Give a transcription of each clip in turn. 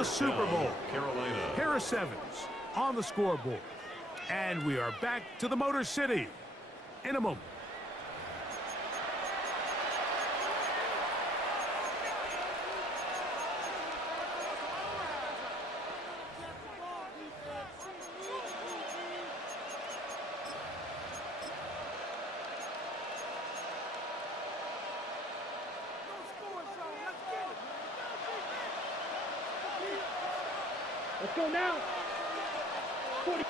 the Super Bowl. Pair of sevens on the scoreboard. And we are back to the Motor City in a moment. Let's go now. 40,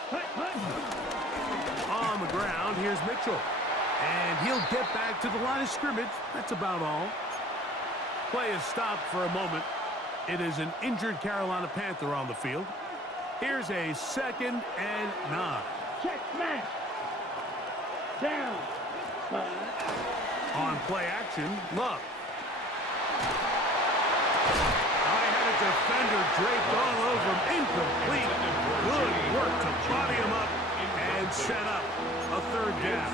On the ground, here's Mitchell. And he'll get back to the line of scrimmage. That's about all. Play is stopped for a moment. It is an injured Carolina Panther on the field. Here's a 2nd and 9. Check, smash. Down. On play action, Love. Defender draped all over him. Incomplete. Good work to body him up and set up a 3rd down.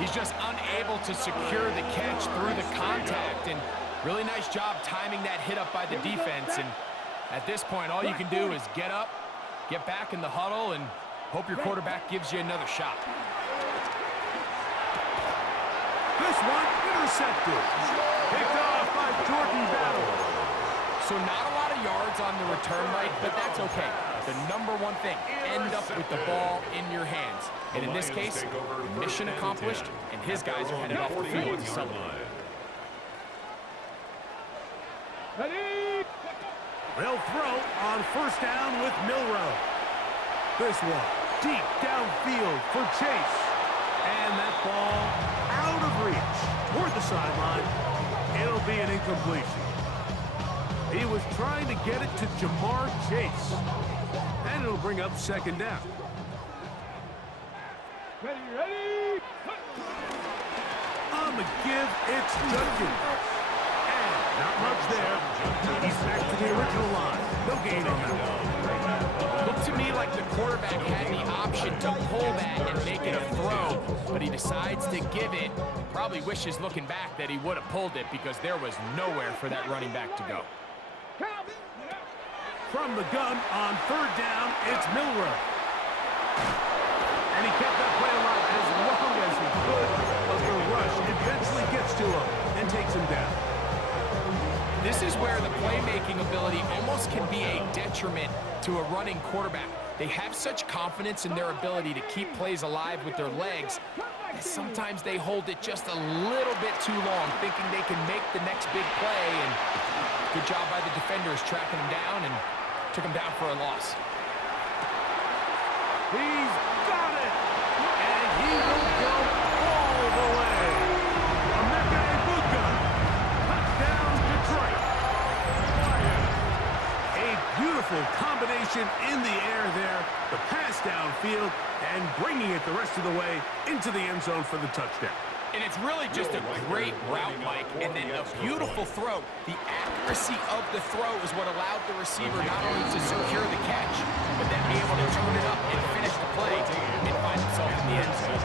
He's just unable to secure the catch through the contact, and really nice job timing that hit up by the defense. And at this point, all you can do is get up, get back in the huddle, and hope your quarterback gives you another shot. This one intercepted. Picked off by Jordan Battle. So not a lot of yards on the return, Mike, but that's okay. The number one thing, end up with the ball in your hands. And in this case, mission accomplished, and his guys are headed off the field to celebrate. They'll throw on 1st down with Milrow. This one, deep downfield for Chase. And that ball out of reach toward the sideline. It'll be an incompletion. He was trying to get it to Jamar Chase. And it'll bring up 2nd down. Ready. On the give, it's Judkins. And not much there. He's back to the original line. No gain on that one. Looked to me like the quarterback had the option to pull that and make it a throw, but he decides to give it. Probably wishes looking back that he would have pulled it because there was nowhere for that running back to go. From the gun on 3rd down, it's Milrow. And he kept that play alive as long as he could, but the rush eventually gets to him and takes him down. This is where the playmaking ability almost can be a detriment to a running quarterback. They have such confidence in their ability to keep plays alive with their legs that sometimes they hold it just a little bit too long, thinking they can make the next big play. And good job by the defenders tracking him down and took him down for a loss. He's got it! And he will go all the way. Emeka Egbuka, touchdown Detroit. A beautiful combination in the air there. The pass downfield and bringing it the rest of the way into the end zone for the touchdown. And it's really just a great route, Mike, and then a beautiful throw. The accuracy of the throw is what allowed the receiver not only to secure the catch, but then be able to turn it up and finish the play and find himself in the end zone.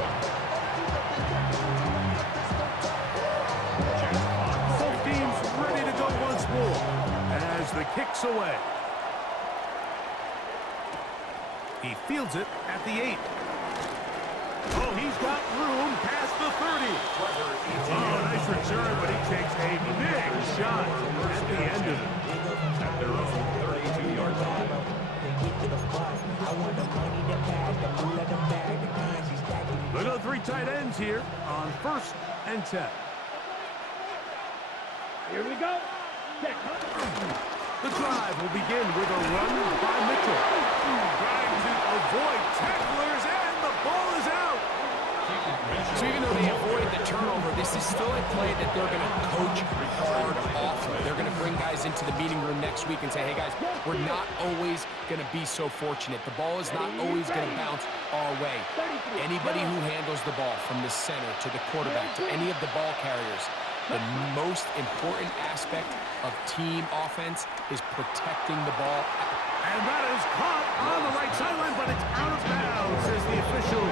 Both teams ready to go once more as the kick's away. He fields it at the 8. Oh, he's got room past the 30. Oh, nice return, but he takes a big shot at the end of it. At their own 32-yard line. Look at the 3 tight ends here on 1st and 10. Here we go. The drive will begin with a run by Mitchell. Trying to avoid tacklers, and the ball is out. So even though they avoid the turnover, this is still a play that they're going to coach hard off of. They're going to bring guys into the meeting room next week and say, hey, guys, we're not always going to be so fortunate. The ball is not always going to bounce our way. Anybody who handles the ball from the center to the quarterback to any of the ball carriers, the most important aspect of team offense is protecting the ball. And that is caught on the right sideline, but it's out of bounds, says the official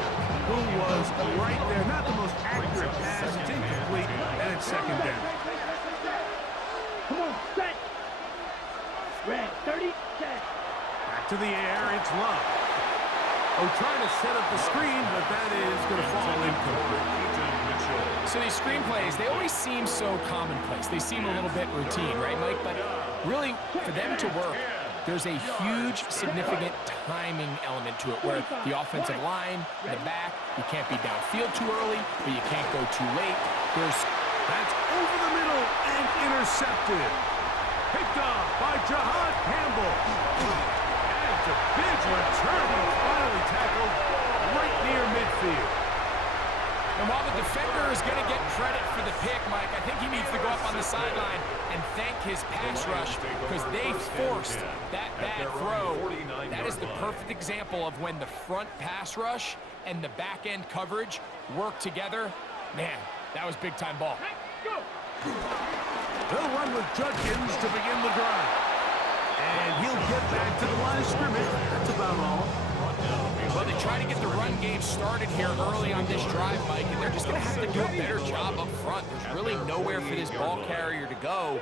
who was right there. Not the most accurate pass. It's incomplete, and it's 2nd down. Come on, set. Red, 30, set. Back to the air, it's Love. Oh, trying to set up the screen, but that is going to fall incomplete. So these screen plays, they always seem so commonplace. They seem a little bit routine, right, Mike? But really, for them to work, there's a huge, significant timing element to it where the offensive line, the back, you can't be downfield too early, but you can't go too late. That's over the middle and intercepted. Picked off by Jahad Campbell. And it's a big return. He's finally tackled right near midfield. And while the defender is going to get credit for the pick, Mike, I think he needs to go up on the sideline and thank his pass rush because they forced that bad throw. That is the perfect example of when the front pass rush and the back end coverage work together. Man, that was big-time ball. They'll run with Judkins to begin the drive. And he'll get back to the line of scrimmage. That's about all. Well, they try to get the run game started here early on this drive, Mike, and they're just going to have to do a better job up front. There's really nowhere for this ball carrier to go.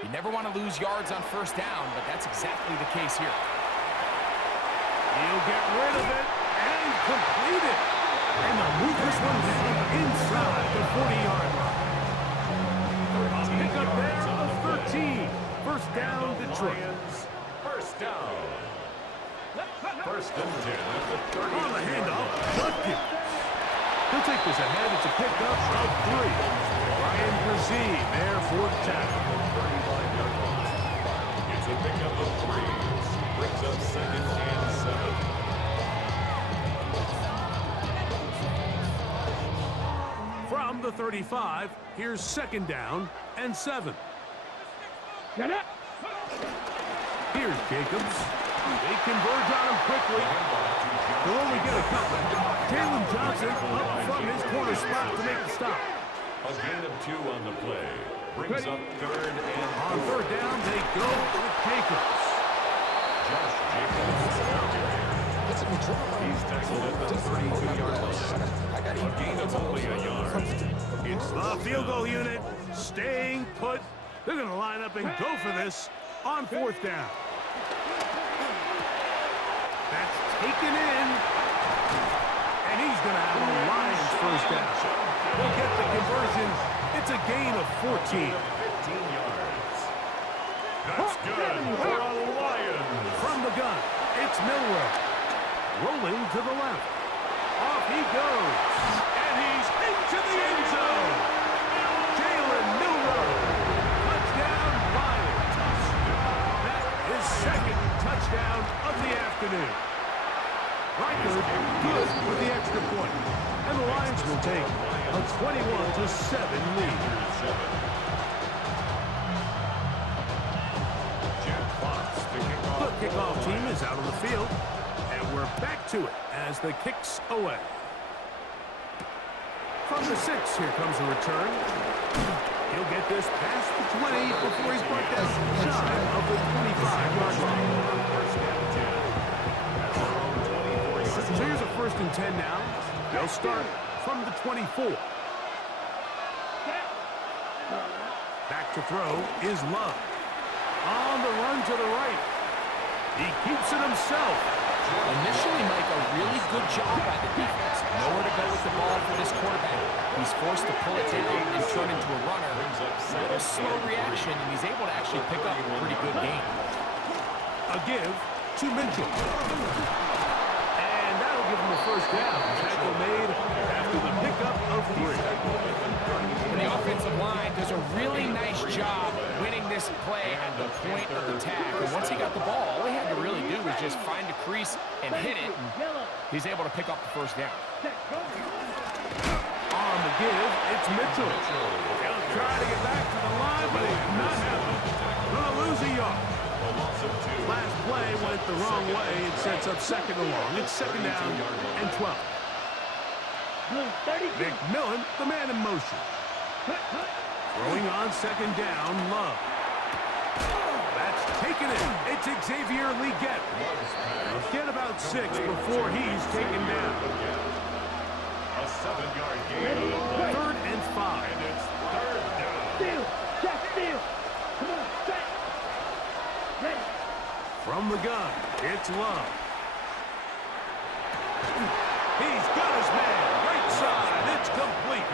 You never want to lose yards on first down, but that's exactly the case here. He'll get rid of it and complete it. And they'll move this one down inside the 40-yard line. Pick up there of 13. First down, Detroit. First down. First and 10 at the 30. On the handoff, Judkins. He'll take this ahead. It's a pickup of 3. Ryan Brzee there for the tackle. 35-yard line. It's a pickup of 3. Brings up second and 7. From the 35, here's second down and 7. Get up. Here's Jacobs. They converge on him quickly. They'll only get a couple. Jalen Johnson up from his corner spot to make the stop. A gain of 2 on the play. Brings up third and 4. On third down, they go with Jacobs. Josh Jacobs. He's tackled at the 32-yard line. A gain of only a yard. It's The field goal unit staying put. They're going to line up and go for this on fourth down. That's taken in. And he's going to have a Lions first down. They'll get the conversion. It's a gain of 14. 15 yards. That's good for a Lions. From the gun, it's Milroe. Rolling to the left. Off he goes. And he's into the end zone. Jalen Milroe. Touchdown, Lions. That is second touchdown of the afternoon. Reichard good with the extra point. And the Lions will take a 21-7 lead. The kickoff team is out on the field. And we're back to it as the kicks away. From the 6, here comes a return. He'll get this past the 20 before he's brought down shy of the 25-yard line. So here's a first and 10 now. They'll start from the 24. Back to throw is Love. On the run to the right. He keeps it himself. Initially, Mike, a really good job by the defense. Nowhere to go with the ball for this quarterback. He's forced to pull it down and turn into a runner. A little slow reaction, and he's able to actually pick up a pretty good game. A give to Mitchell. And that'll give him the first down. Tackle made after the pickup of 3. And the offensive line does a really nice job winning this play at the point of the tag. And once he got the ball, all he had to really do was just find a crease and hit it. And he's able to pick up the first down. On the give, it's Mitchell. He'll try to get back to the line, but it's not happening. Gonna lose a yard. Last play went the wrong way. It sets up second and long. It's second down and 12. McMillan, the man in motion. Throwing on second down, Love. That's taken in. It's Xavier Legette. He'll get about 6 before he's taken down. A 7-yard gain. Third and 5. And it's third down. Steal. Jack, steal. Come on, set. Ready. From the gun, it's Love. He's got his man. Right side. It's complete.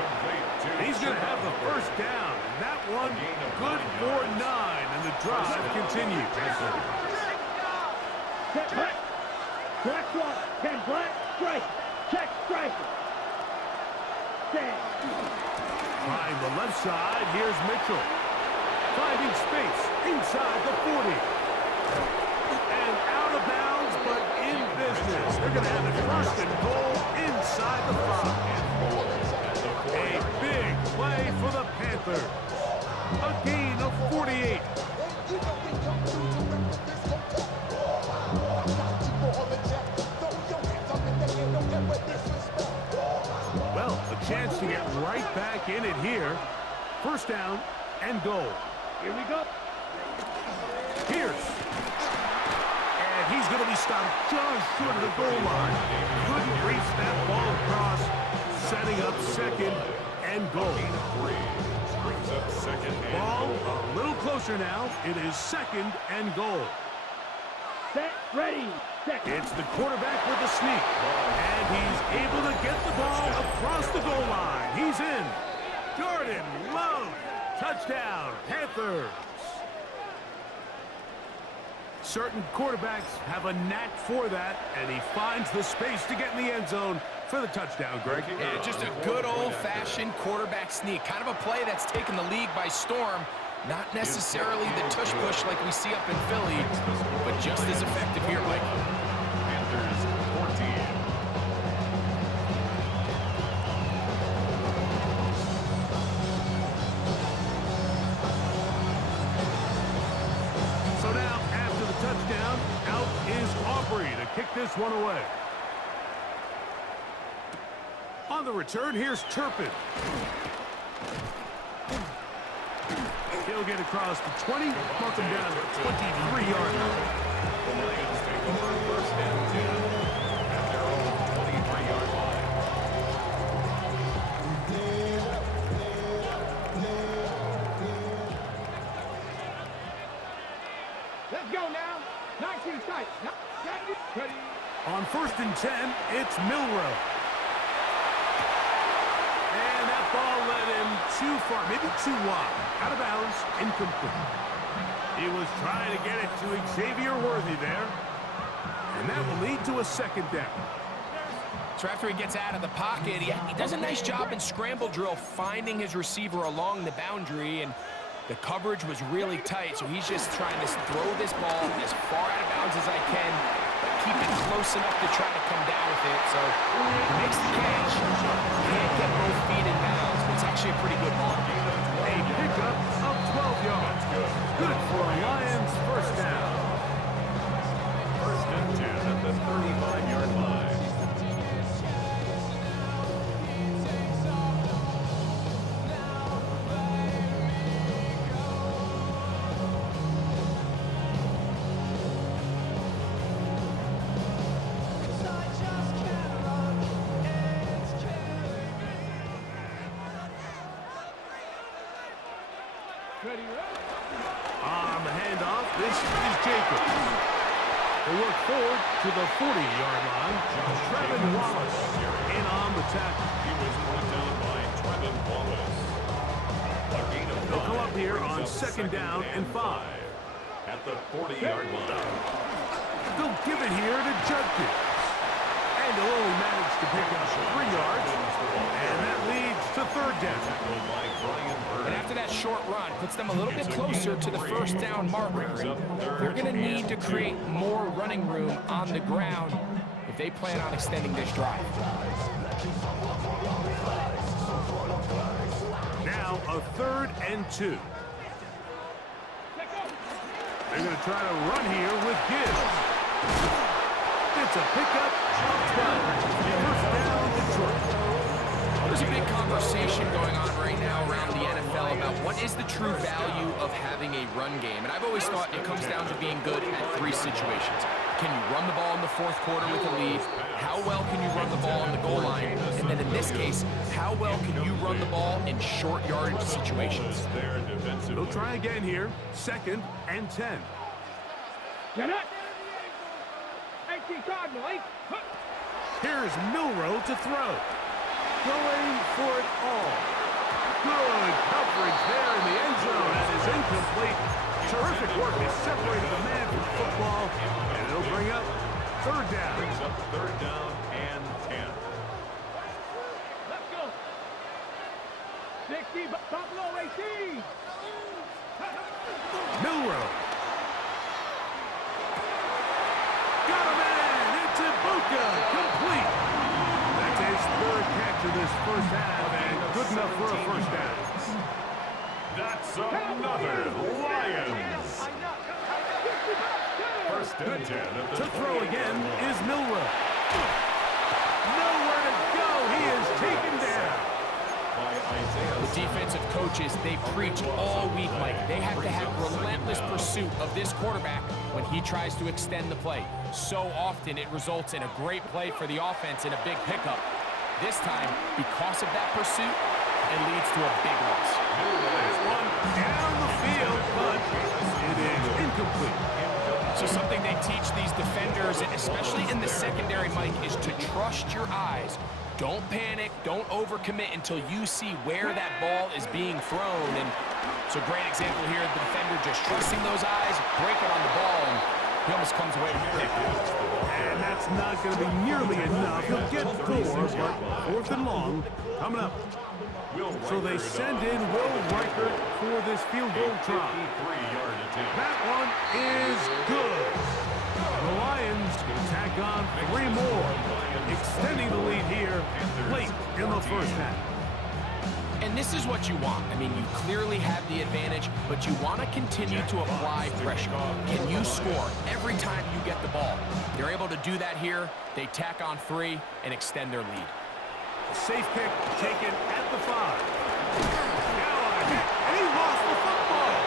He's going to have the first down. And that one good for 9. And the drive continues. Set black. Black one. 10 black. Strike. Check striker. Stand. Trying the left side. Here's Mitchell. Finding space inside the 40. And out of bounds, but in business. They're going to have it first and goal inside the 5. A big play for the Panthers. A gain of 48. Well, a chance to get right back in it here. First down and goal. Here we go. Pierce. And he's going to be stopped just short of the goal line. Couldn't reach that ball across, setting up second and goal. Brings up second and Ball goal. a little closer now. It is second and goal. Set. Ready. Second. It's the quarterback with the sneak. And he's able to get the ball across the goal line. He's in. Jordan Love. Touchdown, Panthers. Certain quarterbacks have a knack for that, and he finds the space to get in the end zone for the touchdown, Greg. Yeah, just a good old-fashioned quarterback sneak. Kind of a play that's taken the league by storm. Not necessarily the tush-push like we see up in Philly, but just as effective here, Mike. Panthers 14. So now, after the touchdown, out is Aubrey to kick this one away. On the return, here's Turpin. He'll get across the 20, mark him down to the 23-yard line. The Lions take over first and 10 at their own 23-yard line. Let's go now. 19 tight. Ready. On first and 10, it's Milrow. And that ball led him too far, maybe too wide. Out of bounds, incomplete. He was trying to get it to Xavier Worthy there. And that will lead to a second down. So after he gets out of the pocket, he does a nice job in scramble drill finding his receiver along the boundary, and the coverage was really tight, so he's just trying to throw this ball as far out of bounds as I can, but keep it close enough to try to come down with it. So he makes the catch. Can't get both feet in bounds, but it's actually a pretty good ball. A pickup of 12 yards. Good for a Lions first down. First and 10 at the 35-yard line. Ready. On the handoff, this is Jacobs. They work forward to the 40-yard line. Trevin Wallace in on the tackle. He was brought down by Trevin Wallace. A gain of 5. They'll come up here on Brings up second down and 5. At the 40-yard line. They'll give it here to Judkins. And they'll only manage to pick up 3 yards. And that leads to third down. And after that short run, puts them a little bit closer to the first down marker. They're going to need to create more running room on the ground if they plan on extending this drive. Now a 3rd and 2. They're going to try to run here with Gibbs. It's a pickup of 12. First down, Detroit. There's a big conversation going on right now around the NFL about what is the true value of having a run game. And I've always thought it comes down to being good at 3 situations. Can you run the ball in the 4th quarter with a lead? How well can you run the ball on the goal line? And then in this case, how well can you run the ball in short yardage situations? They'll try again here. 2nd and 10. Get up. Here's Milroe to throw. Going for it all. Good coverage there in the end zone. That is incomplete. Terrific work. They separated the man from the football, and it'll bring up third down. Brings up third down and 10. Let's go. 60, Buffalo 18. Milroe. Got a man. It's Ibuka. Complete. That's his third catch of this first half, and good enough for a first down. That's another Lions. First and 10 at the To throw again is Milroe. Nowhere to go. He is taken down. by Isaiah. The defensive coaches, they preach all week, Mike. They have to have relentless pursuit of this quarterback when he tries to extend the play. So often it results in a great play for the offense and a big pickup. This time, because of that pursuit, it leads to a big loss. There's one down the field, but it is incomplete. So something they teach these defenders, and especially in the secondary, Mike, is to trust your eyes. Don't panic, don't overcommit until you see where that ball is being thrown. And so great example here, the defender just trusting those eyes, breaking on the ball, and he almost comes away with a pick. And that's not going to be nearly enough. He'll get 4, but 4th and long coming up. So they send in Will Riker for this field goal try. 53-yard attempt. That one is good. The Lions can tack on 3 more, extending the lead here late in the first half. And this is what you want. I mean, you clearly have the advantage, but you want to continue to apply pressure. Can you score every time you get the ball? They're able to do that here. They tack on 3 and extend their lead. Safe kick taken at the 5. Now a hit, and he lost the football.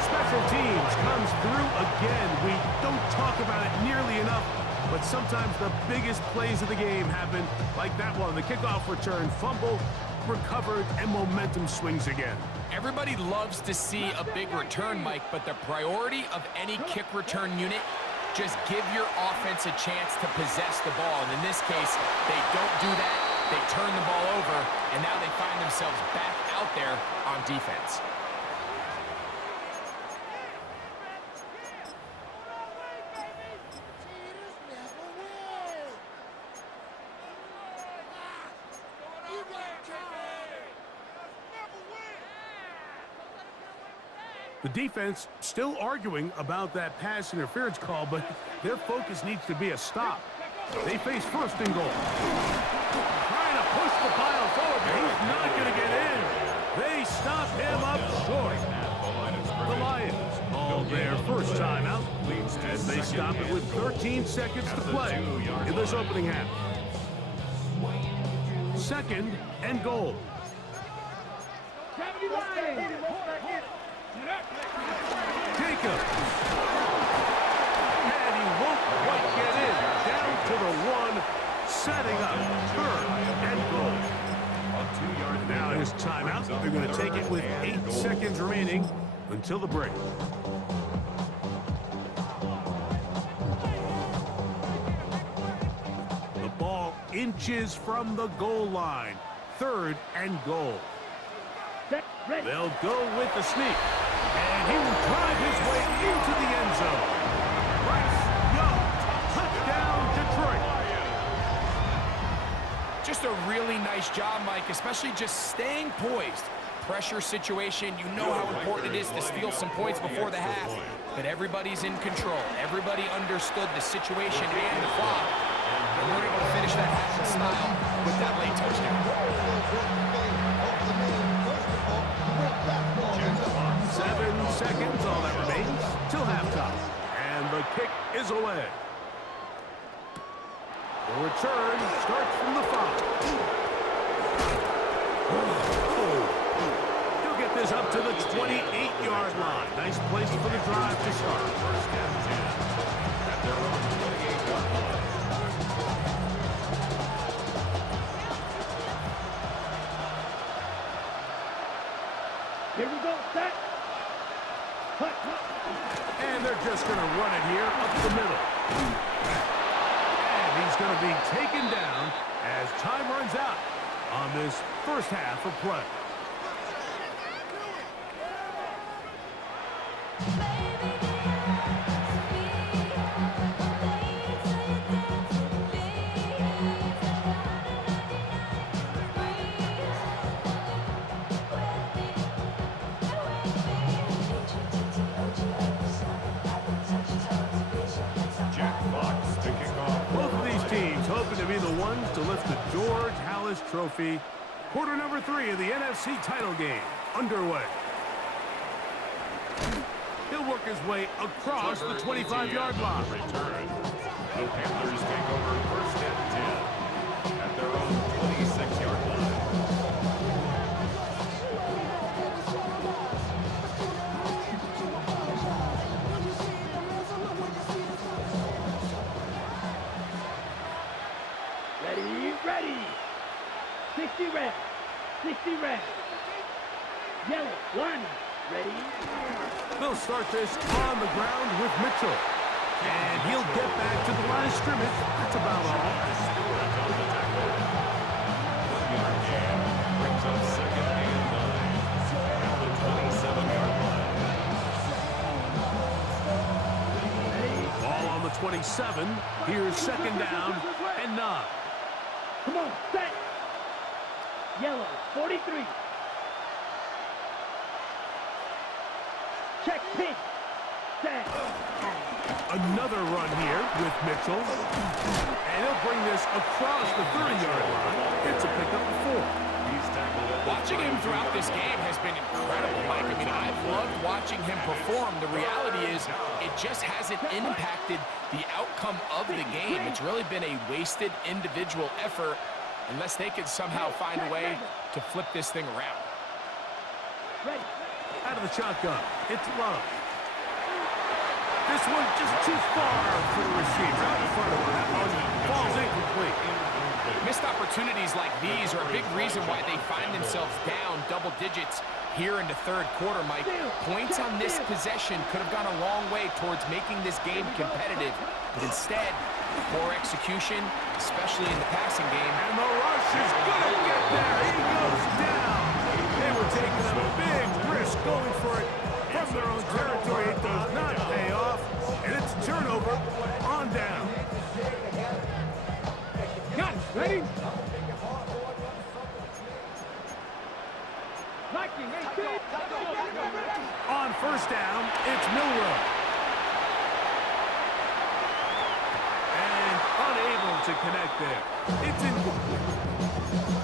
Special teams comes through again. We don't talk about it nearly enough, but sometimes the biggest plays of the game happen like that one. The kickoff return, fumble, recovered, and momentum swings again. Everybody loves to see a big return, Mike, but the priority of any kick return unit, just give your offense a chance to possess the ball. And in this case, they don't do that. They turn the ball over, and now they find themselves back out there on defense. The defense still arguing about that pass interference call, but their focus needs to be a stop. They face 1st and goal. Trying to push the pile forward, but he's not going to get in. They stop him up short. The Lions call their first timeout as they stop it with 13 seconds to play in this opening half. 2nd and goal. Jacobs. And he won't quite get in. Down to the 1, setting up 3rd and goal. Now his timeout. They're going to take it with 8 seconds remaining until the break. The ball inches from the goal line. 3rd and goal. They'll go with the sneak. And he will drive his way into the end zone. Bryce Young, touchdown Detroit. Just a really nice job, Mike, especially just staying poised. Pressure situation, you know how important it is to steal some points before the half, but everybody's in control. Everybody understood the situation and the clock, and we're able to finish that half in style with that late touchdown. 7 seconds, all that remains, till halftime. And the kick is away. The return starts from the 5. He'll get this up to the 28-yard line. Nice place for the drive to start. First and 10 at their own 28-yard line. Here we go, set. And they're just going to run it here up the middle. And he's going to be taken down as time runs out on this first half of play. Both of these teams hoping to be the ones to lift the George Halas Trophy. Quarter number 3 of the NFC title game underway. He'll work his way across the 25-yard line. Return. The Panthers take over first and 10 at their own 26-yard line. Ready. 60 red. 60 red. Yellow, line. Ready. They'll start this on the ground with Mitchell. And he'll get back to the line of scrimmage. That's about all. Stewart on the tackle. 1-yard gain brings up second and 9 at the 27-yard line. Ball on the 27. Here's second down and 9. Come on, set. Yellow, 43. Check pin. Set. Another run here with Mitchell. And he'll bring this across the 30-yard line. It's a pickup of 4. He's tackled at the Watching him throughout this game has been incredible, Mike. I mean, I've loved watching him perform. The reality is it just hasn't impacted the outcome of the game. It's really been a wasted individual effort unless they can somehow find a way to flip this thing around. Ready. Out of the shotgun, it's Love. This one just too far for the receiver. Out in front of him. That one falls incomplete. Missed opportunities like these are a big reason why they find themselves down double digits here in the third quarter, Mike. Points on this possession could have gone a long way towards making this game competitive. But instead, poor execution, especially in the passing game. And the rush is going to get there. He goes down. They were taking a big risk going for it from their own territory. It does not pay off. And it's a turnover on down. Got it. Ready? Liking 18. On first down, it's Milroe. And unable to connect there. It's incomplete.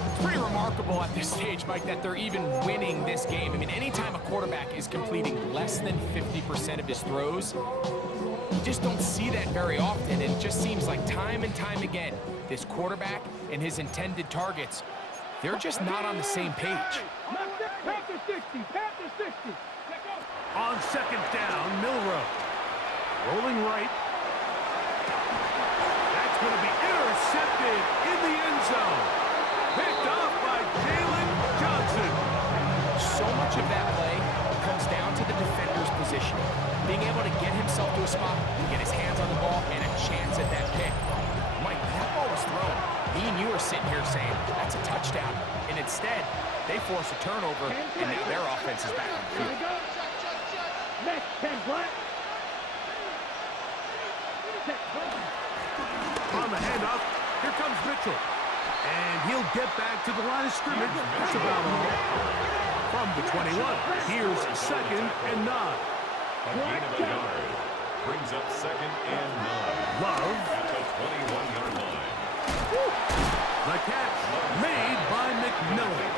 It's pretty remarkable at this stage, Mike, that they're even winning this game. I mean, anytime a quarterback is completing less than 50% of his throws, you just don't see that very often. And it just seems like time and time again, this quarterback and his intended targets, they're just not on the same page. Panther 60. Panther 60. On second down, Milroe. Rolling right. That's going to be intercepted in the end zone. Picked off by Jalen Johnson. So much of that play comes down to the defender's position. Being able to get himself to a spot, to get his hands on the ball, and a chance at that pick. Mike, that ball was thrown. Me and you are sitting here saying, that's a touchdown. And instead, they force a turnover, and now their offense is back on the field. Next, 10 black. On the handoff, here comes Mitchell. And he'll get back to the line of scrimmage. That's about all. From the 21, here's second and 9. A gain of a yard brings up second and 9. Love. At the 21-yard line. The catch made by McMillan.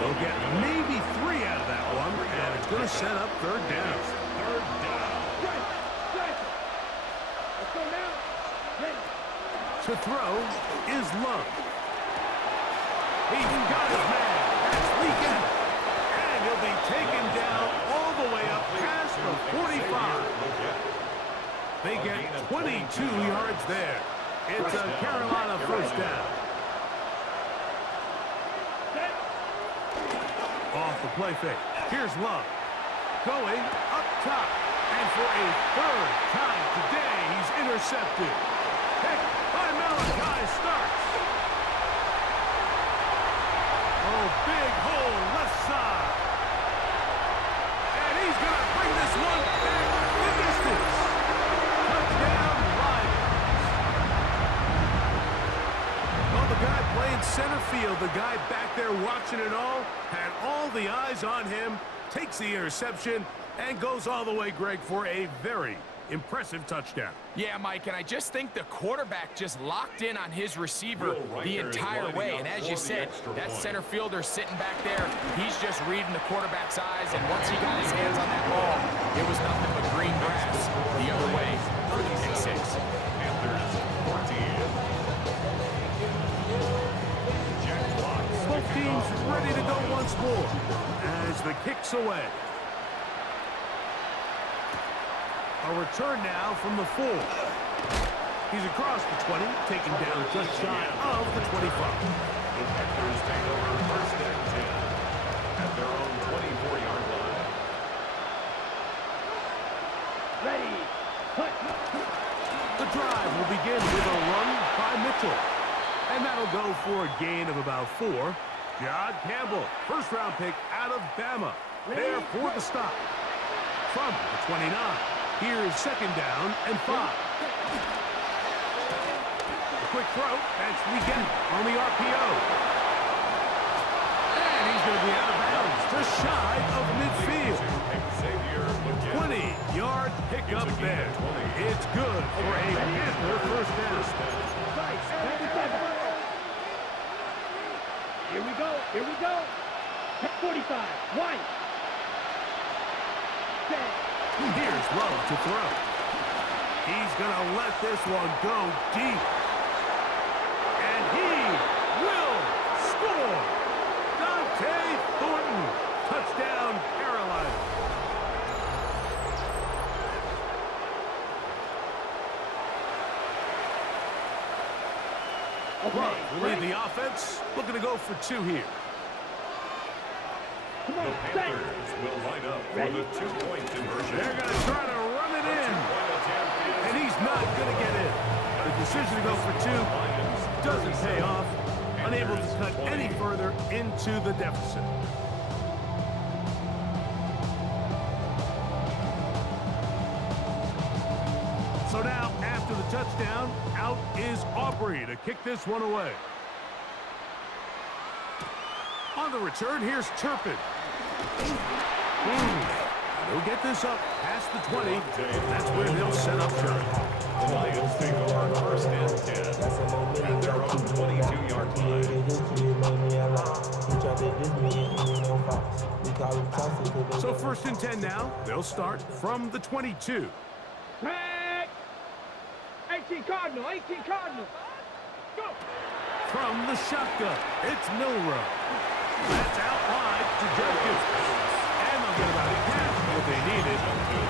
They'll get maybe 3 out of that one, and it's going to set up third down. Third down. Let's go now. Ready. To throw is Love. He's got his man. That's Leakin. And he'll be taken down all the way up past the 45. They get 22 yards there. It's a Carolina first down. Off the play fake. Here's Love. Going up top. And for a third time today, he's intercepted. Pick by Malachi starts. Oh, big hole left side. And he's going to bring this one back the distance. Touchdown, Lions. Well, the guy playing center field, the guy back there watching it all, had all the eyes on him, takes the interception, and goes all the way, Greg, for a very impressive touchdown. Yeah, Mike, and I just think the quarterback just locked in on his receiver the entire way. And as you said, that center fielder sitting back there, he's just reading the quarterback's eyes, and once he got his hands on that ball, it was nothing but green grass the other way for the pick six. Panthers 14. Jack clock. Both teams ready to go once more as the kick's away. A return now from the 4. He's across the 20, taken down just shy of the 25. The Panthers take over first and 10 at their own 24-yard line. Ready. Cut. The drive will begin with a run by Mitchell. And that'll go for a gain of about 4. John Campbell, first-round pick out of Bama. There for the stop. From the 29. Here's second down and 5. A quick throw. That's Weekend on the RPO. And he's going to be out of bounds, just shy of midfield. 20-yard pickup there. It's good for a Panther first down. Here we go. Here we go. 45. White. Here's Lowe to throw. He's going to let this one go deep. And he will score. Dante Thornton. Touchdown, Carolina. Love will lead the offense. Looking to go for 2 here. The Panthers will line up for the 2-point conversion. They're going to try to run it in. And he's not going to get in. The decision to go for 2 doesn't pay off. Unable to cut any further into the deficit. So now, after the touchdown, out is Aubrey to kick this one away. On the return, here's Turpin. They'll get this up past the 20. That's where they'll set up shop. The Lions take over first and 10 at their own 22-yard line. So first and 10 now. They'll start from the 22. Back. 18 Cardinal. 18 Cardinal. Go. From the shotgun, it's Milrow. That's out wide to Jenkins. And they'll get about half what they needed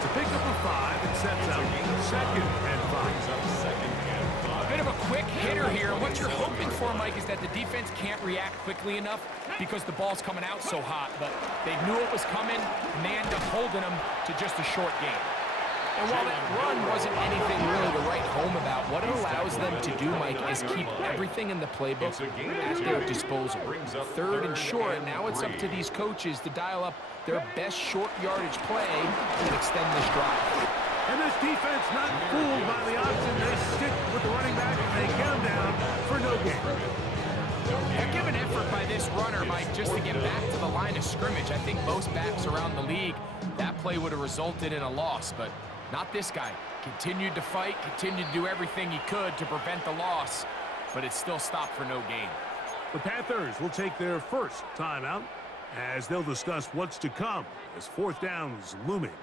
to pick up a 5 and sets up second and 5. A bit of a quick hitter here. What you're hoping for, Mike, is that the defense can't react quickly enough because the ball's coming out so hot. But they knew it was coming, and they end up holding them to just a short game. And while that run wasn't anything really to write home about, what it allows them to do, Mike, is keep everything in the playbook at their disposal. Third and short, now it's up to these coaches to dial up their best short yardage play and extend this drive. And this defense not fooled by the option. They stick with the running back and they get him down for no gain. Give an effort by this runner, Mike, just to get back to the line of scrimmage. I think most backs around the league, that play would have resulted in a loss, but not this guy. Continued to fight, continued to do everything he could to prevent the loss, but it still stopped for no gain. The Panthers will take their first timeout as they'll discuss what's to come as fourth down is looming.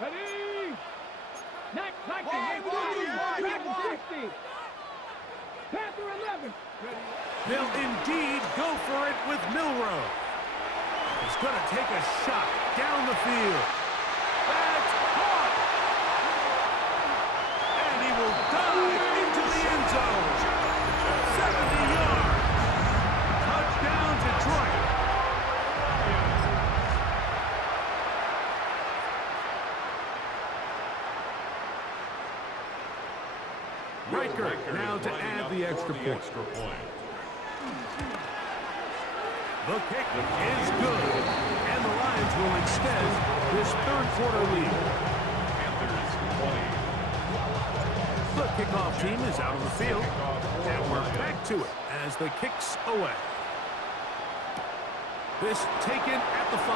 Ready. Next, Dragon 60. Panther 11. They'll indeed go for it with Milrow. He's going to take a shot down the field. That's caught. And he will dive into the end zone. 70 yards. Touchdown, Detroit. Riker now to add the extra point. The kick is good, and the Lions will extend this third-quarter lead. Panthers 20. The kickoff team is out of the field, and we're back to it as the kick's away. This taken at the 5.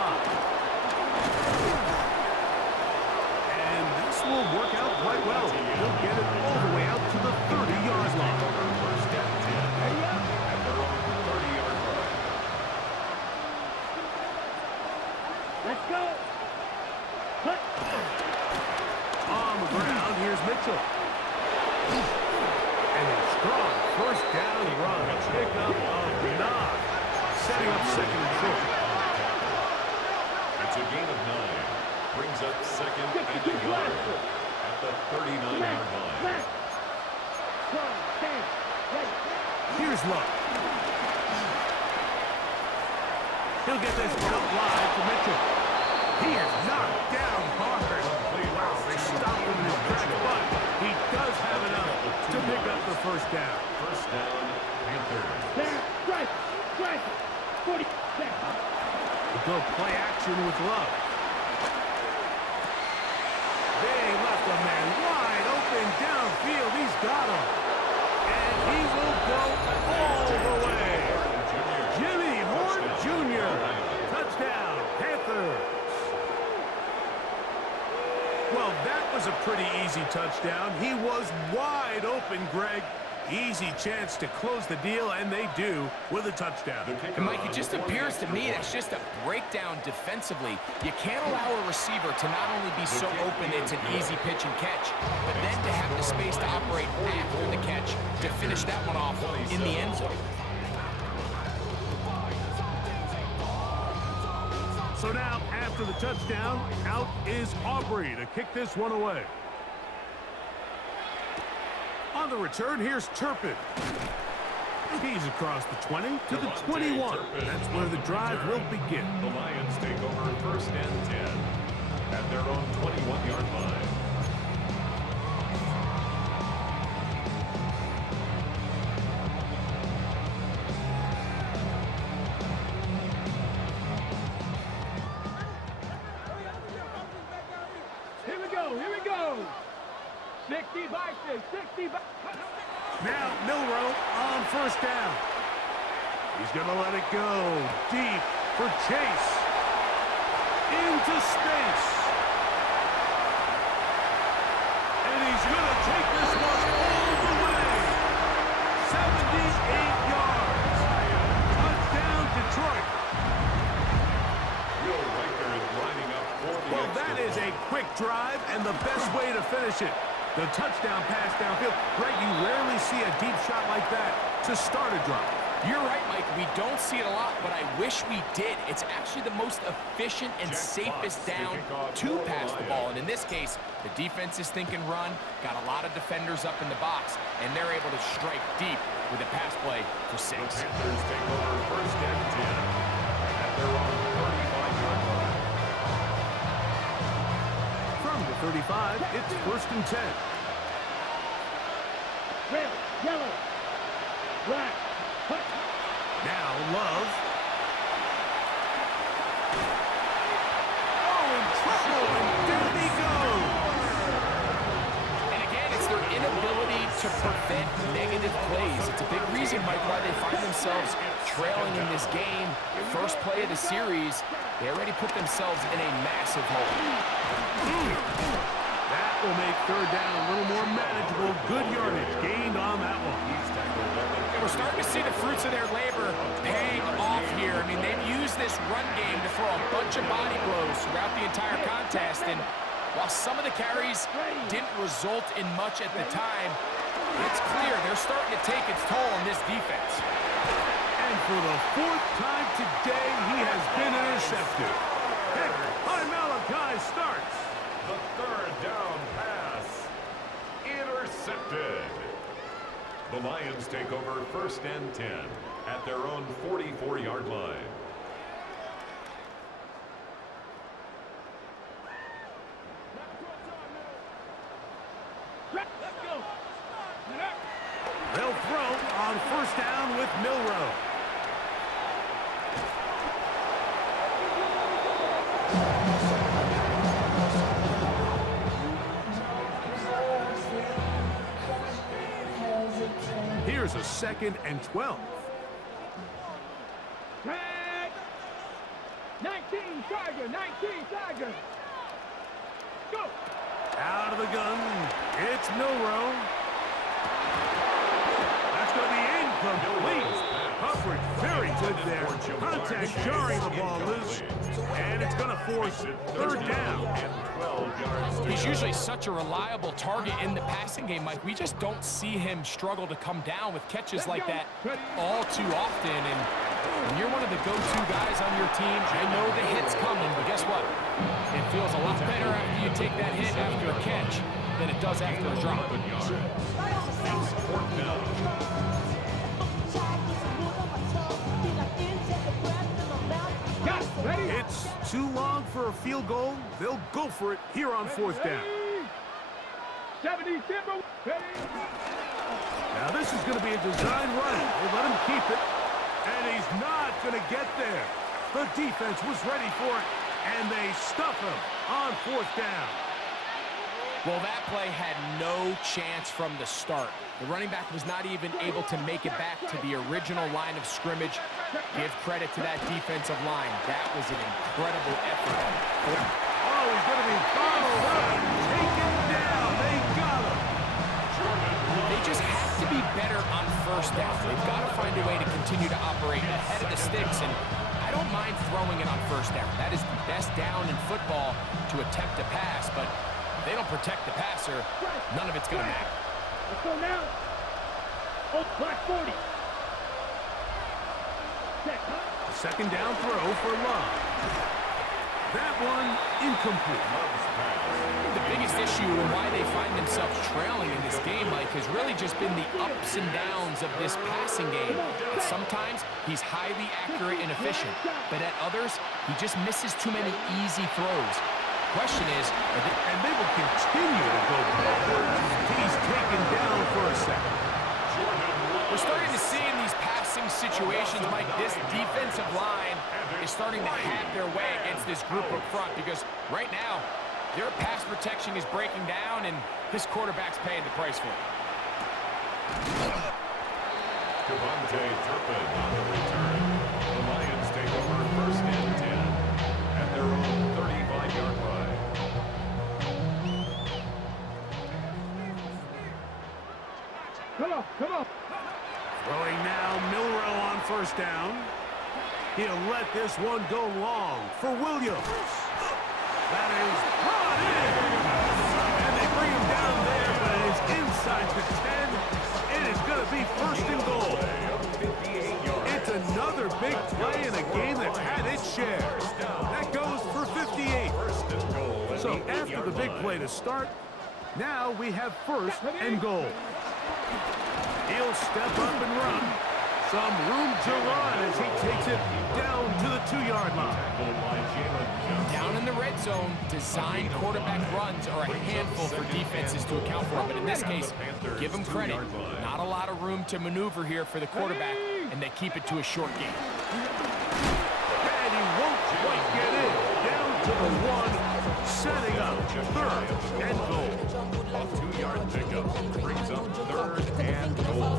And this will work out quite well. He'll get it all the way out to the 30-yard line. First down 10 at their own 30-yard line. Let's go. Cut. On the ground, here's Mitchell. And a strong first down run. A pickup of 9. Setting up second and short. It's a gain of 9. Brings up second and a yard at the 39-yard line. Here's Love. He'll get this out wide to Mitchell. He is knocked down hard. Wow, they stopped him in his track, but he does have enough to pick up the first down. First down, Panthers. There, strike, 40 seconds. We'll go play action with Love. They left a man wide open downfield. He's got him. And he will go all the way. Jimmy Horn Jr. Touchdown, Panthers. Well, that was a pretty easy touchdown. He was wide open, Greg. Easy chance to close the deal, and they do with a touchdown. And Mike, it just appears to me that's just a breakdown defensively. You can't allow a receiver to not only be so open it's an easy pitch and catch, but then to have the space to operate after the catch to finish that one off in the end zone. So now, after the touchdown, out is Aubrey to kick this one away. On the return, here's Turpin. He's across the 20 to the 21. That's where the drive will begin. The Lions take over first and 10 at their own 21-yard line. Here we go. 60 by 60 by... Now Milrow on first down. He's going to let it go deep for Chase. Into space. And he's going to take this one all the way. 78 yards. Touchdown, Detroit. Will Riker is lining up for the Well, that is a quick drive and the best way to finish it. The touchdown pass downfield. Greg, you rarely see a deep shot like that to start a drive. You're right, Mike. We don't see it a lot, but I wish we did. It's actually the most efficient and safest down to pass the ball. And in this case, the defense is thinking run, got a lot of defenders up in the box, and they're able to strike deep with a pass play for 6. The Panthers take over first and 10 at their own 35-yard line. From the 35, it's first and 10. Red, yellow, black, cut. Now Love. Oh, in trouble, and down he goes. And again, it's their inability to prevent negative plays. It's a big reason, Mike, why they find themselves trailing in this game. First play of the series, they already put themselves in a massive hole. That will make third down a little more manageable. Good yardage gained on that one. We're starting to see the fruits of their labor paying off here. I mean, they've used this run game to throw a bunch of body blows throughout the entire contest. And while some of the carries didn't result in much at the time, it's clear they're starting to take its toll on this defense. And for the 4th time today, he has been intercepted. Heck, by Malachi starts. The third down pass intercepted. The Lions take over first and 10 at their own 44-yard line. Let's go. first down with Milroe. Here's a 2nd and 12. Tag. 19 Tiger, 19 Tiger. Go. Out of the gun, it's Milroe. That's going to be incomplete. Coverage very good there. Contact jarring the ball loose, and it's going to force 3rd down. He's usually such a reliable target in the passing game, Mike. We just don't see him struggle to come down with catches like that all too often. And when you're one of the go-to guys on your team, I know the hit's coming, but guess what? It feels a lot better after you take that hit after a catch than it does after a drop. It's too long for a field goal. They'll go for it here on 4th down. 70 Timber. Now this is going to be a design run. They let him keep it, and he's not going to get there. The defense was ready for it, and they stuff him on 4th down. Well, that play had no chance from the start. The running back was not even able to make it back to the original line of scrimmage. Give credit to that defensive line. That was an incredible effort. Oh, he's going to be bottled up and taken down. They got him. They just have to be better on 1st down. They've got to find a way to continue to operate ahead of the sticks, and I don't mind throwing it on 1st down. That is the best down in football to attempt a pass, but if they don't protect the passer, none of it's going to matter. Let's go now. Oh, black 40. Check, huh? A 2nd down throw for Love. That one incomplete. The biggest issue and why they find themselves trailing in this game, Mike, has really just been the ups and downs of this passing game. And sometimes he's highly accurate and efficient, but at others, he just misses too many easy throws. Question is, and they will continue to go backwards. He's taken down for a 2nd. We're starting to see in these passing situations, Mike, this defensive line is starting to have their way against this group up front because right now, their pass protection is breaking down, and this quarterback's paying the price for it. Devontae Turpin on the return. The Lions take over 1st and 10 at their own 35-yard line. Come on, come on. Throwing now, Milroe on 1st down. He'll let this one go long for Williams. That is brought in. And they bring him down there, but it is inside the 10. It is going to be 1st and goal. It's another big play in a game that's had its share. That goes for 58. So after the big play to start, now we have 1st and goal. He'll step up and run. Some room to run as he takes it down to the 2-yard line. Down in the red zone, designed quarterback runs are a handful for defenses to account for. But in this case, give them credit. Not a lot of room to maneuver here for the quarterback, and they keep it to a short game. And he won't quite get in. Down to the 1, setting up 3rd and goal. A 2-yard pickup brings up 3rd and goal.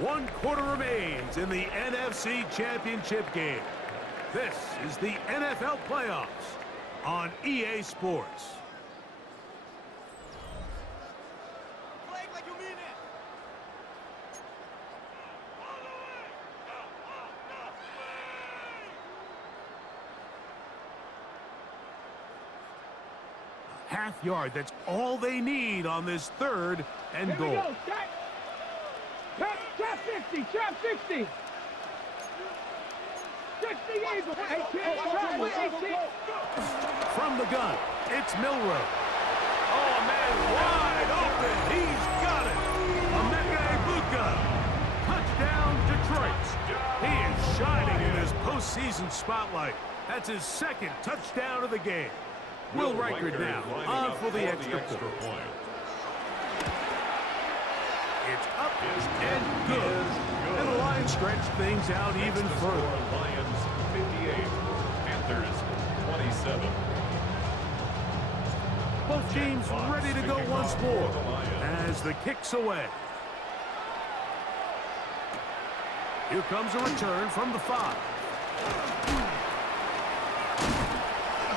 One quarter remains in the NFC Championship game. This is the NFL playoffs on EA Sports. Half yard, that's all they need on this 3rd and goal. Here we go, Trap 50, trap 60. 60 Eagle. 18. From the gun, it's Milroe. Oh, man, wide open. He's got it. Emeka Egbuka. Touchdown, Detroit. He is shining in his postseason spotlight. That's his second touchdown of the game. Will Riker now on for the extra point. It's up and good. And the Lions stretch things out even further. Lions 58, Panthers 27. Both teams ready to go once more as the kick's away. Here comes a return from the 5.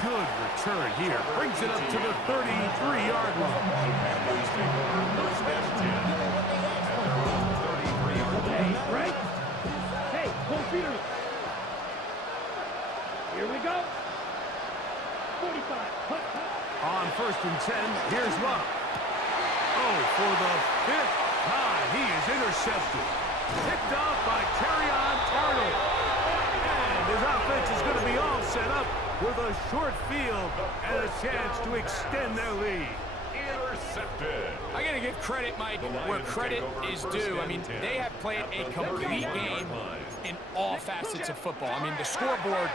Good return here. Brings it up to the 33-yard line. Panthers take over first and 10 at their own 33-yard line. Right? Hey, cold feet. Here we go. 45. On first and 10, here's Love. Oh, for the 5th time, he is intercepted. Picked off by Kerryon Arnold. And his offense is going to be all set up with a short field and a chance to extend their lead. Intercepted. I got to give credit, Mike, where credit is due. I mean, they have played a complete game in all facets of football. I mean, the scoreboard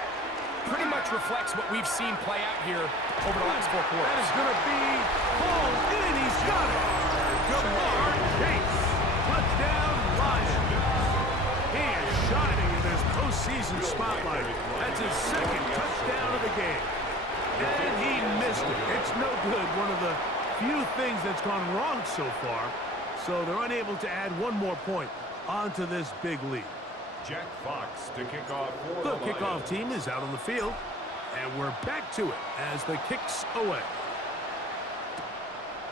pretty much reflects what we've seen play out here over the last 4 quarters. That is going to be pulled in. He's got it. Jamar Chase. Touchdown, Lions. He is shining in this postseason spotlight. That's his second touchdown of the game. And he missed it. It's no good. One of the few things that's gone wrong so far. So they're unable to add one more point onto this big lead. Jack Fox to kick off for The the kickoff Lions. team is out on the field, and we're back to it as the kick's away.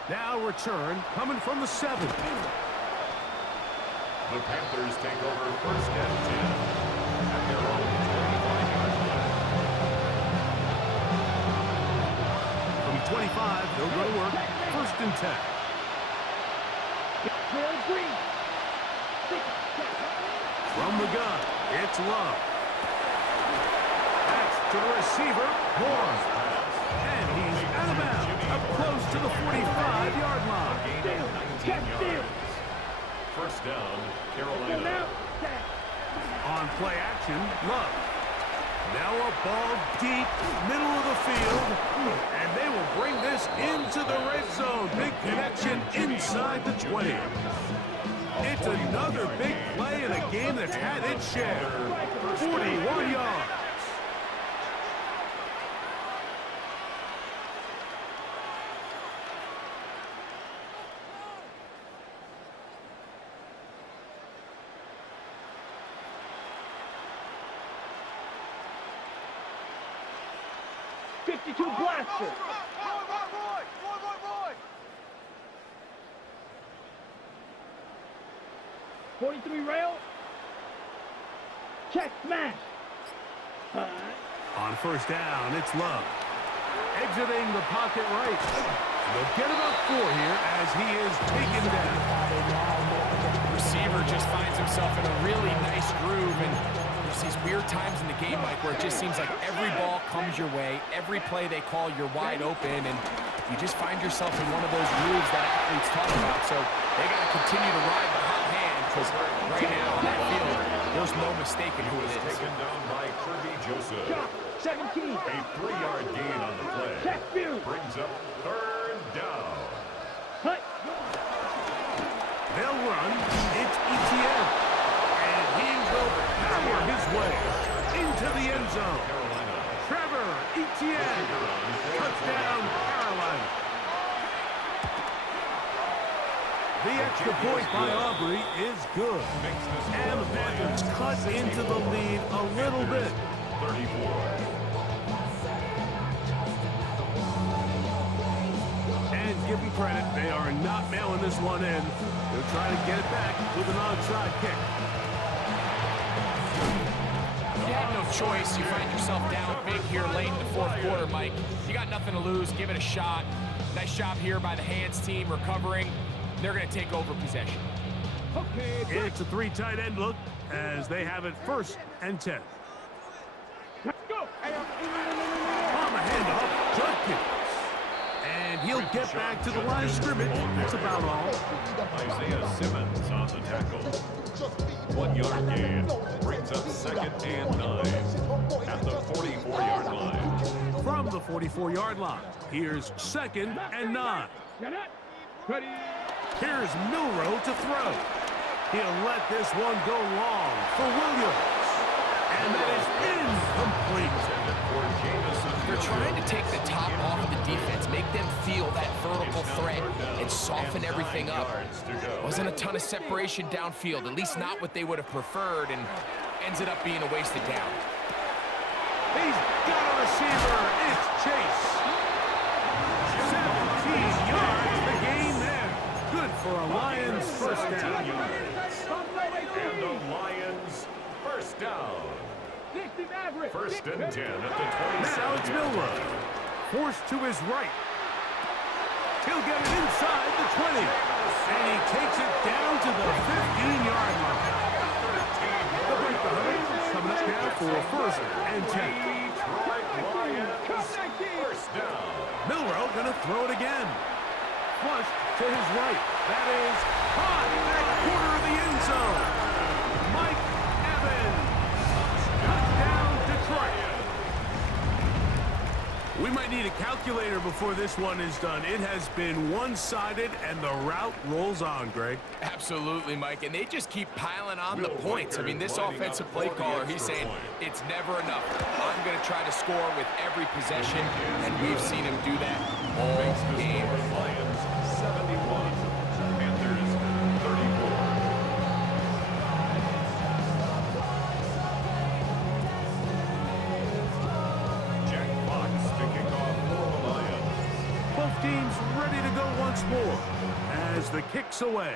Now return coming from the 7. The Panthers take over first and 10 at their own 25-yard line. From 25, they'll go to work. First and 10. From the gun, it's Love. That's to the receiver, Horn. And he's out of bounds, up close to the 45-yard line. Gain of 19 yards. First down, Carolina. On play action, Love. Now a ball deep, middle of the field, and they will bring this into the red zone. Big connection inside the 20. It's another big play in a game that's had its share. 41 yards. Blaster. 43 rail. Check smash. On first down, it's Love. Exiting the pocket right. They'll get about 4 here as he is taken down. Receiver just finds himself in a really nice groove, and there's these weird times in the game, Mike, where it just seems like every ball comes your way, every play they call, you're wide open, and you just find yourself in one of those grooves that athletes talk about. So they got to continue to ride the hot hand, because right now on that field, there's no mistaking who it is. Taken down by Kirby Joseph. 17. A 3-yard gain on the play. Check view. Brings up third down. Hut. They'll run. It's ETN. And he will power his way into the end zone. Carolina. Trevor Etienne. Touchdown, Carolina. The extra point by Aubrey is good. And the Panthers cut into the lead a little bit. 34. And give them credit, they are not mailing this one in. They'll try to get it back with an onside kick. You had no choice. You find yourself down big here late in the 4th quarter, Mike. You got nothing to lose. Give it a shot. Nice job here by the Hands team recovering. They're going to take over possession. Okay. It's a 3 tight end look as they have it first and 10. Go. On the handoff, Judkins. And he'll get back to the line of scrimmage. That's about all. Isaiah Simmons on the tackle. 1 yard gain brings up 2nd and 9 at the 44-yard line. From the 44-yard line, here's 2nd and 9. Ready. Here's Milroe to throw. He'll let this one go long for Williams. And that is incomplete. They're trying to take the top off of the defense, make them feel that vertical threat, and soften everything up. Wasn't a ton of separation downfield, at least not what they would have preferred, and ends it up being a wasted down. He's got a receiver. It's Chase. 17 yards, the gain there. Good for a Lions first down. And the Lions first down. 1st and 10 at the 27. Now it's Milroe. Forced to his right. He'll get it inside the 20. And he takes it down to the 15-yard line. The break the hunt. Coming up now for 1st and 10. First down. Milroe going to throw it again. Flush to his right. That is caught at quarter of the end zone. Mike Evans. Touchdown, Detroit. We might need a calculator before this one is done. It has been one-sided, and the route rolls on, Greg. Absolutely, Mike, and they just keep piling on the points. I mean, this offensive play caller, he's saying it's never enough. I'm going to try to score with every possession, and we've seen him do that all game. Lions 71, Panthers 34. Jack Fox to kick off for the Lions. Both teams ready to go once more as the kick's away.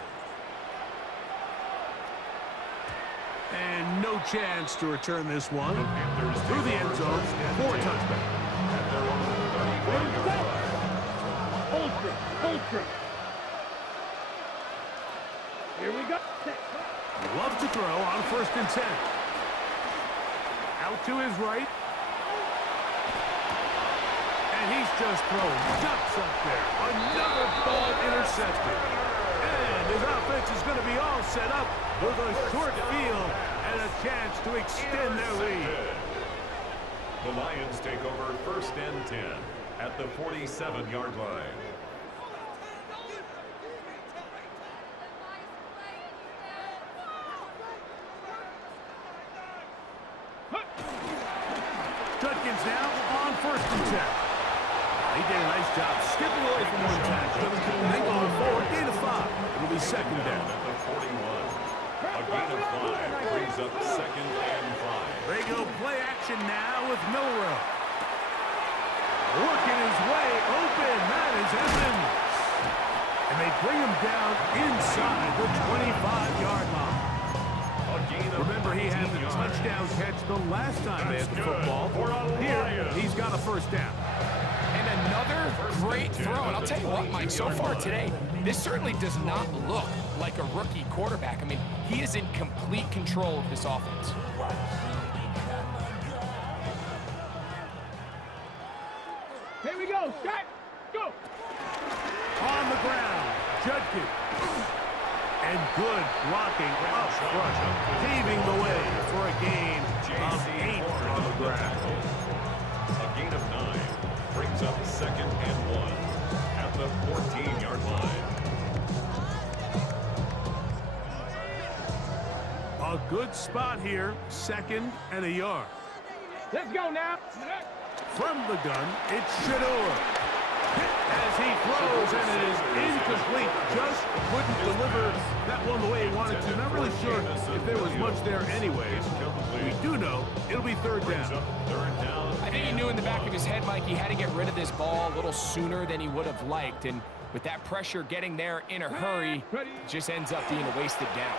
And no chance to return this one. Through the end zone for a touchback. At their own 35-yard line. Ultra. Here we go. Love to throw on 1st and 10. Out to his right. And he's just throwing ducks up there. Another ball intercepted. And his offense is going to be all set up with a short field and a chance to extend their lead. The Lions take over 1st and 10 at the 47-yard line. Judkins now on 1st and 10. He did a nice job skipping away from one tackle. Then going forward, gain of 5. It'll be 2nd down. At the 41. A gain of 5 brings up 2nd and 5. They go play action now with Milroe. Working his way open. That is Evans. And they bring him down inside the 25-yard line. Remember, he had the touchdown catch the last time they had the football. Here, he's got a 1st down. And another great throw. And I'll tell you what, Mike, so far today, this certainly does not look like a rookie quarterback. I mean, he is in complete control of this offense. Here we go. Start. Go. On the ground, Judkins. And good blocking up front, paving the way for a gain of 8 on the ground. A gain of 9 brings up 2nd and 1 at the 14-yard line. A good spot here, 2nd and a yard. Let's go now. From the gun, it's Shador. As he throws, and it is incomplete. Just couldn't deliver that one the way he wanted to. Not really sure if there was much there anyways. We do know it'll be 3rd down. I think he knew in the back of his head, Mike, he had to get rid of this ball a little sooner than he would have liked. And with that pressure getting there in a hurry, it just ends up being a wasted down.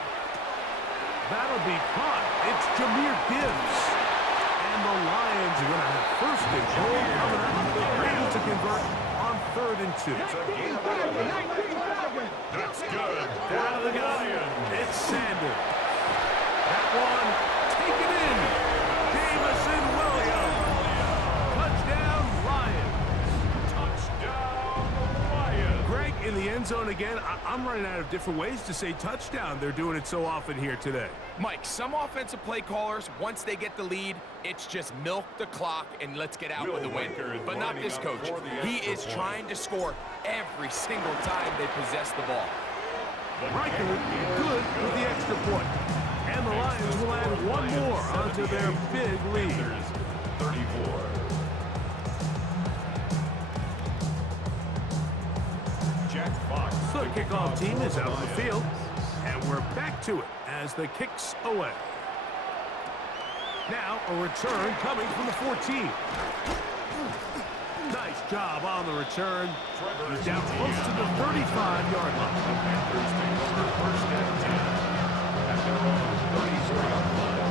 That'll be caught. It's Jahmyr Gibbs. And the Lions are going to have 1st and goal coming up. They're able to convert on 3rd and 2. That's good. Out of the gun, it's Sanders. That one taken in. Jamison Williams. Touchdown, Lions. Touchdown, Lions. Greg, in the end zone again. I'm running out of different ways to say touchdown. They're doing it so often here today. Mike, some offensive play callers, once they get the lead, it's just milk the clock and let's get out with the win. But not this coach. He is trying to score every single time they possess the ball. Riker good with the extra point. And the Lions will add one more onto their big lead. 34. Jack Fox. The kickoff team is out on the field. And we're back to it as the kick's away. Now a return coming from the 14. Nice job on the return. He's down close to the 35-yard line. The Panthers take over first and 10 at their own 33-yard line.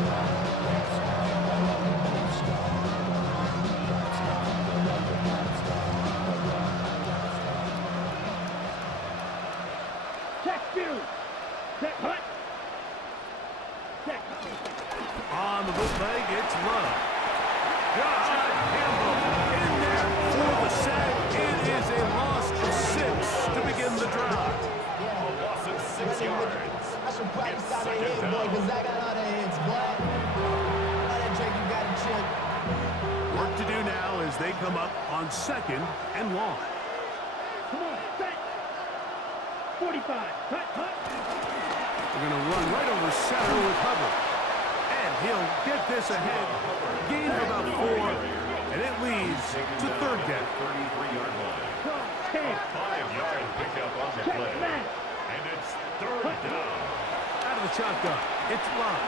Check field. Check hut. Check. On the bootleg, it's Love. God, Campbell in there for the sack. It is a loss of 6 to begin the drive. A loss of 6 yards. I should practice out of It's head, second boy, down. because I got all the hits, boy. All that Drake, you got to chill. Work to do now as they come up on 2nd and long. Come on, set. 45. Hut, hut. They're going to run right over center with Hubbard. And he'll get this ahead. Gain of about 4. And it leads to 3rd down. 33-yard line. Go, 10. 5-yard pickup on the Check, play. man. And it's 3rd down. Out of the shotgun. It's Love.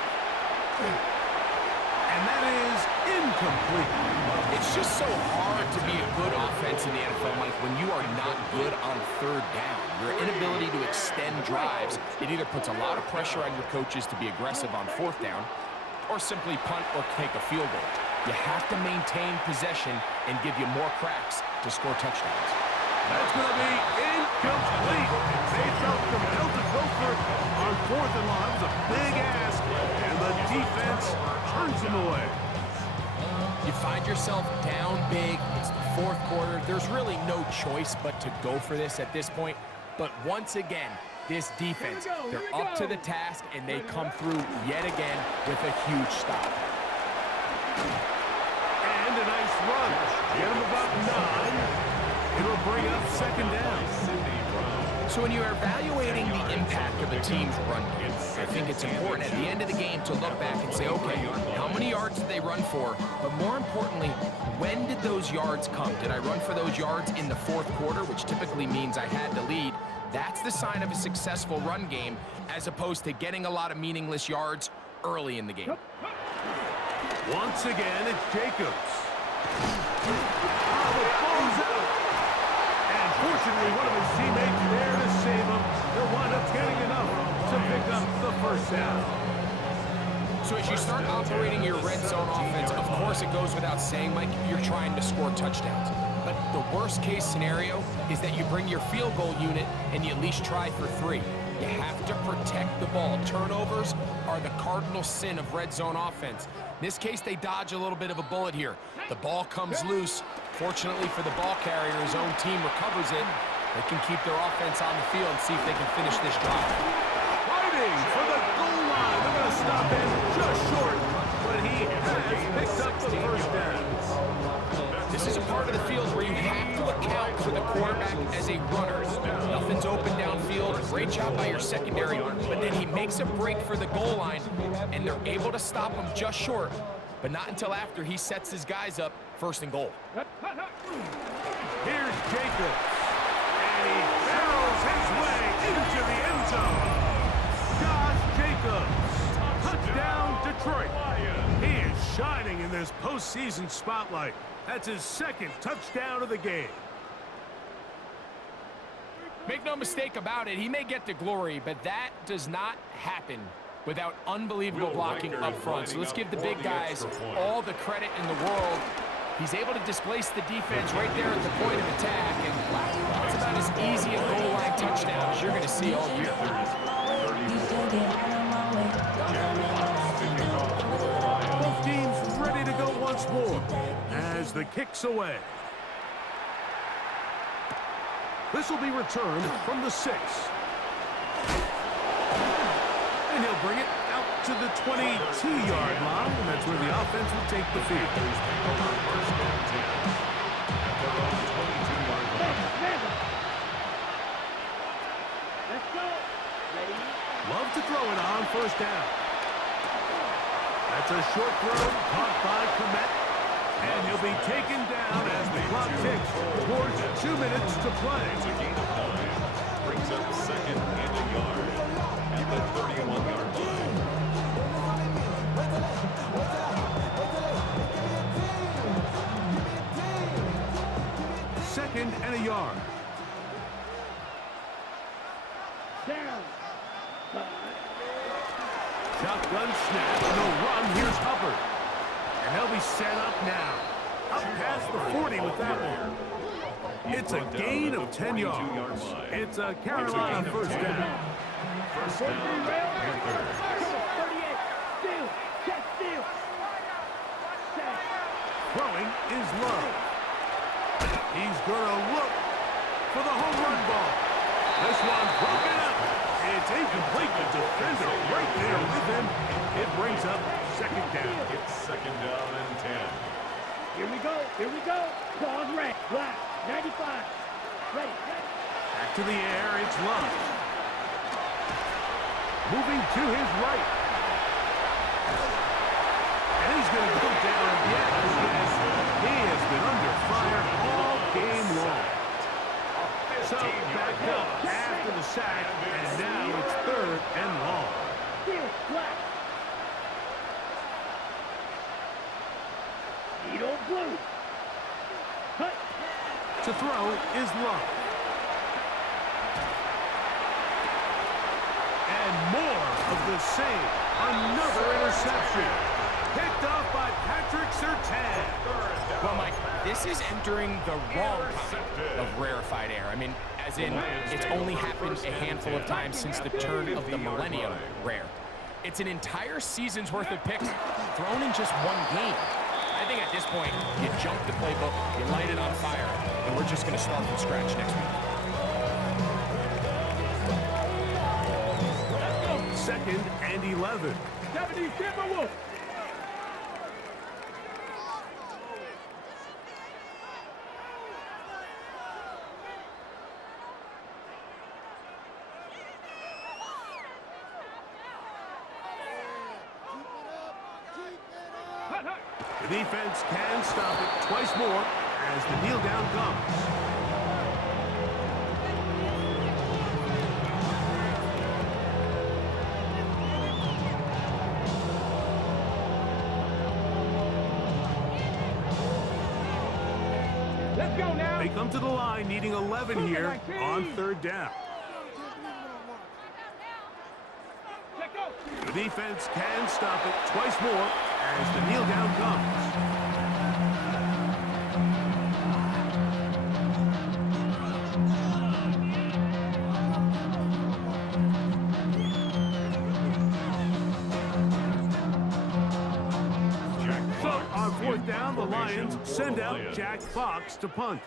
And that is incomplete. It's just so hard to be a good offense in the NFL, Mike, when you are not good on 3rd down. Your inability to extend drives, it either puts a lot of pressure on your coaches to be aggressive on 4th down or simply punt or take a field goal. You have to maintain possession and give you more cracks to score touchdowns. That's going to be incomplete. They felt compelled to go for it on 4th and long. It was a big ask, and the defense turns them away. You find yourself down big. It's the 4th quarter. There's really no choice but to go for this at this point. But once again, this defense, they're up to the task, and they come through yet again with a huge stop. And a nice run. Get him about 9. It'll bring up 2nd down. So when you're evaluating the impact of a team's run game, I think it's important at the end of the game to look back and say, okay, how many yards did they run for? But more importantly, when did those yards come? Did I run for those yards in the 4th quarter, which typically means I had to lead? That's the sign of a successful run game, as opposed to getting a lot of meaningless yards early in the game. Once again, it's Jacobs. Oh, the ball's out. And fortunately, one of his teammates there to save him. He'll wind up getting enough to pick up the 1st down. So as you start operating your red zone offense, of course it goes without saying, Mike, you're trying to score touchdowns. But the worst case scenario is that you bring your field goal unit and you at least try for 3. You have to protect the ball. Turnovers are the cardinal sin of red zone offense. In this case, they dodge a little bit of a bullet here. The ball comes loose. Fortunately for the ball carrier, his own team recovers it. They can keep their offense on the field and see if they can finish this drive. Fighting for the goal line. They're going to stop him just short, but he has picked up the 1st down. This is a part of the field where you have to account for the quarterback as a runner. Nothing's open downfield. Great job by your secondary, but then he makes a break for the goal line, and they're able to stop him just short, but not until after he sets his guys up 1st and goal. Here's Jacobs, and he barrels his way into the end zone. Josh Jacobs, touchdown Detroit. He is shining in this postseason spotlight. That's his 2nd touchdown of the game. Make no mistake about it, he may get the glory, but that does not happen without unbelievable blocking up front. So let's give the big guys all the credit in the world. He's able to displace the defense right there at the point of attack, and that's about as easy a goal line touchdown as you're going to see all year. Both teams ready to go once more as the kick's away. This will be returned from the 6. And he'll bring it out to the 22-yard line, and that's where the offense will take the field. Panthers take over first and 10 at their own 22-yard line. Let's go. Ready? Love to throw it on first down. That's a short throw caught by Komet. And he'll be taken down as the clock ticks towards 2 minutes to play. It's a gain of 9. Brings up second and a yard at the 31-yard line. Second and a yard. Down. Shotgun snap, no run. Here's Hubbard. And they'll be set up now. Up past the 40 with that one. It's a gain of 10 yards. It's a Carolina first down. First down, Panthers. 38. Steal. Check steal. Set. Throwing is Love. He's going to look for the home run ball. This one broken up. It's incomplete. The defender right there with him. It brings up second down. It's second down and 10. Here we go. Here we go. Claws red. Black. 95. Ready. Back to the air. It's Love. Moving to his right. And he's going to go down yet again. He has been under fire all game long. So back up after the sack, and now it's third and long. Steal. Black. Edo blue. Cut. To throw is Love. And more of the same. Another interception. Picked off by Patrick Surtain. Well, Mike, this is entering the wrong kind of rarefied air. I mean, as in, it's only happened a handful of times since the turn of the millennium rare. It's an entire season's worth of picks thrown in just one game. I think at this point, you jump the playbook, you light it on fire, and we're just going to start from scratch next week. Second and 11. 70 Timberwolves. The defense can stop it twice more as the kneel down comes. Let's go now. They come to the line needing 11 here on third down. Let's go. The defense can stop it twice more as the kneel down comes. So on fourth down, the Lions send out Jack Fox to punt.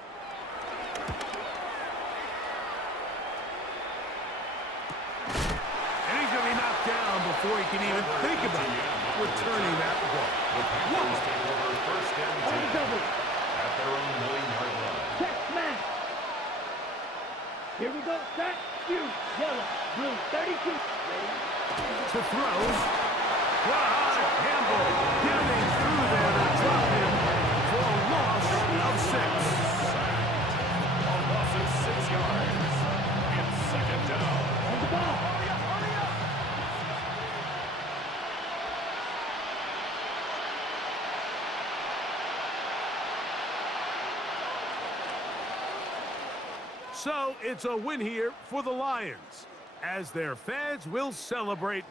And he's going to be knocked down before he can even think about returning that ball. The Panthers take over first and 10 Double. at their own 9-yard line. Check smash. Here we go. Set. Shoot. Yellow. Blue. 32. Ready. To throw. Campbell getting through there to drop him for a loss of 6. A loss of 6 yards. It's second down. On the ball. So it's a win here for the Lions, as their fans will celebrate